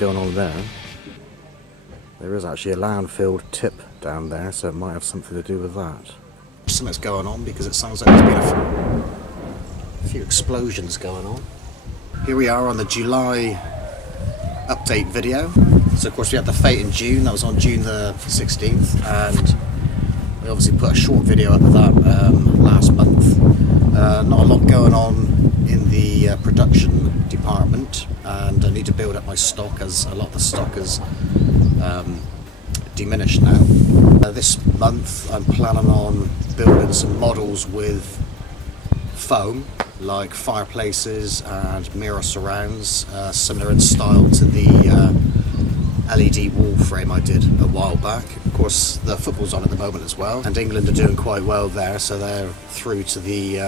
going on there. There is actually a landfill tip down there, so it might have something to do with that. Something's going on because it sounds like there's been a few explosions going on. Here we are on the July update video. So of course we had the fete in June, that was on June the 16th, and we obviously put a short video up of that last month. Not a lot going on in the production department, and I need to build up my stock as a lot of the stock is diminished now. This month I'm planning on building some models with foam, like fireplaces and mirror surrounds, similar in style to the LED wall frame I did a while back. Of course the football's on at the moment as well, and England are doing quite well there, so they're through to the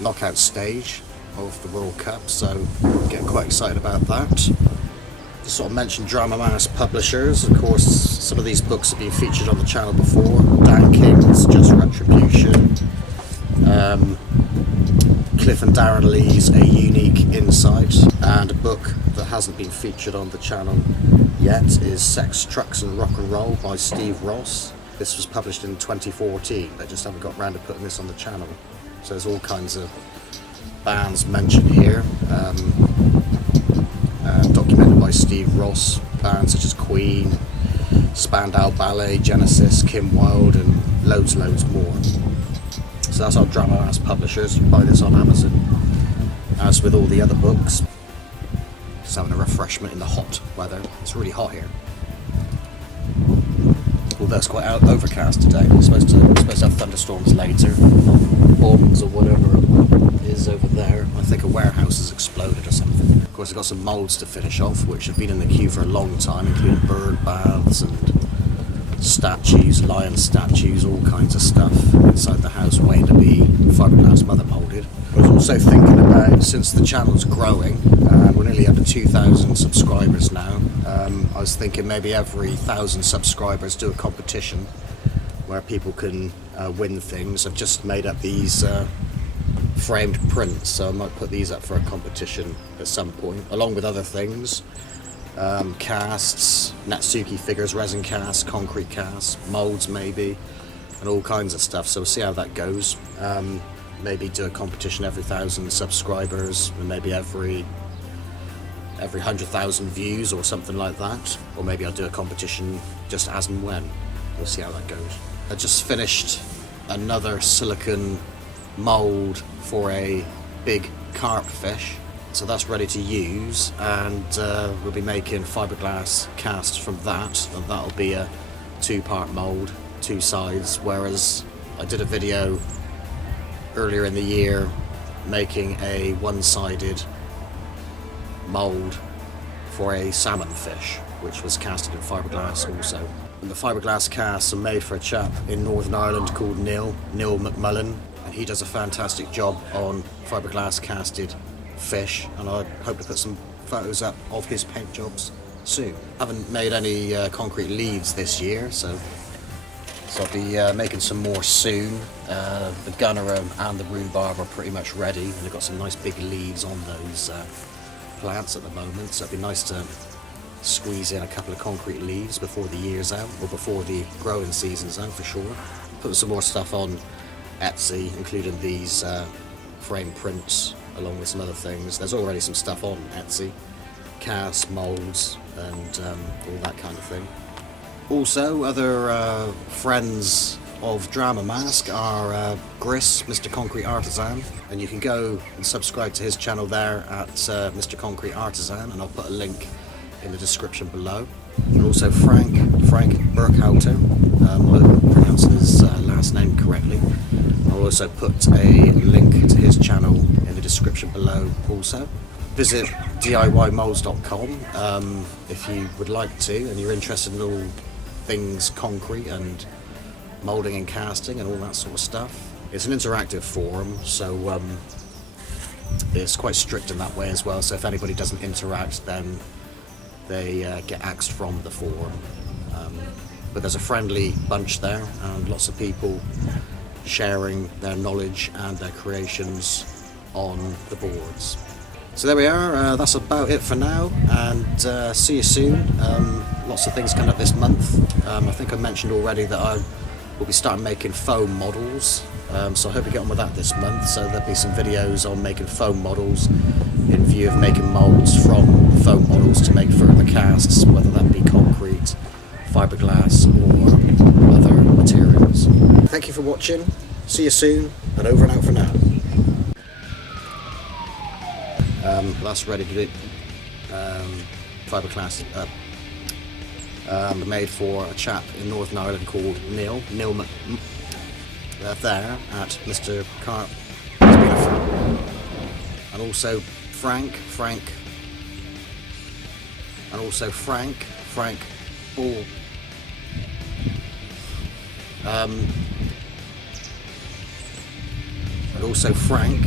knockout stage of the World Cup, so I'm getting quite excited about that. Just sort of mentioned Dramamask Publishers. Of course some of these books have been featured on the channel before. Dan King's Just Retribution, Cliff and Darren Lee's A Unique Insight, and a book that hasn't been featured on the channel yet is Sex, Trucks and Rock and Roll by Steve Ross. This was published in 2014, but just haven't got around to putting this on the channel. So there's all kinds of bands mentioned here, documented by Steve Ross, bands such as Queen, Spandau Ballet, Genesis, Kim Wilde, and loads more. So that's our Dramamask Publishers. You can buy this on Amazon, as with all the other books. Just having a refreshment in the hot weather. It's really hot here. Although it's quite overcast today. We're supposed to have thunderstorms later. Bombs or whatever is over there. I think a warehouse has exploded or something. Of course I've got some moulds to finish off, which have been in the queue for a long time, including bird baths and statues, lion statues, all kinds of stuff inside the house waiting to be fiberglass mother moulded. I was also thinking about, since the channel's growing, we're nearly up to 2,000 subscribers now, I was thinking maybe every 1,000 subscribers do a competition where people can win things. I've just made up these framed prints, so I might put these up for a competition at some point, along with other things. Casts, Natsuki figures, resin casts, concrete casts, moulds maybe, and all kinds of stuff, so we'll see how that goes. Maybe do a competition every 1,000 subscribers, and maybe every 100,000 views or something like that, or maybe I'll do a competition just as and when. We'll see how that goes. I just finished another silicone mould for a big carp fish, so that's ready to use, and we'll be making fiberglass casts from that, and that'll be a 2-part mould, 2 sides, whereas I did a video earlier in the year making a 1-sided mould for a salmon fish, which was casted in fiberglass also. And the fiberglass casts are made for a chap in Northern Ireland called Neil McMullen, and he does a fantastic job on fiberglass casted fish, and I hope to put some photos up of his paint jobs soon. I haven't made any concrete leaves this year, so I'll be making some more soon. The gunner and the rhubarb are pretty much ready, and they've got some nice big leaves on those plants at the moment, so it'd be nice to squeeze in a couple of concrete leaves before the year's out, or before the growing season's out for sure. Put some more stuff on Etsy, including these frame prints, along with some other things. There's already some stuff on Etsy, casts, moulds, and all that kind of thing. Also, other friends of Dramamask are Gris, Mr. Concrete Artisan, and you can go and subscribe to his channel there at Mr. Concrete Artisan, and I'll put a link in the description below. And also Frank Burkhalter, I hope I'm pronouncing his last name correctly. I'll also put a link to his channel in the description below also. Visit DIYmolds.com if you would like to, and you're interested in all things concrete and moulding and casting and all that sort of stuff. It's an interactive forum, so it's quite strict in that way as well, so if anybody doesn't interact then they get axed from the forum. But there's a friendly bunch there, and lots of people sharing their knowledge and their creations on the boards. So there we are, that's about it for now, and see you soon. Lots of things coming up this month. I think I mentioned already that I will be starting making foam models, so I hope you get on with that this month. So there'll be some videos on making foam models in view of making moulds from foam models to make further casts, whether that be concrete, fiberglass or other materials. Thank you for watching, see you soon, and over and out for now. That's ready to do. Fiberglass made for a chap in Northern Ireland called Neil there at Mr. Car, and also Frank, and also Frank Ball, and also Frank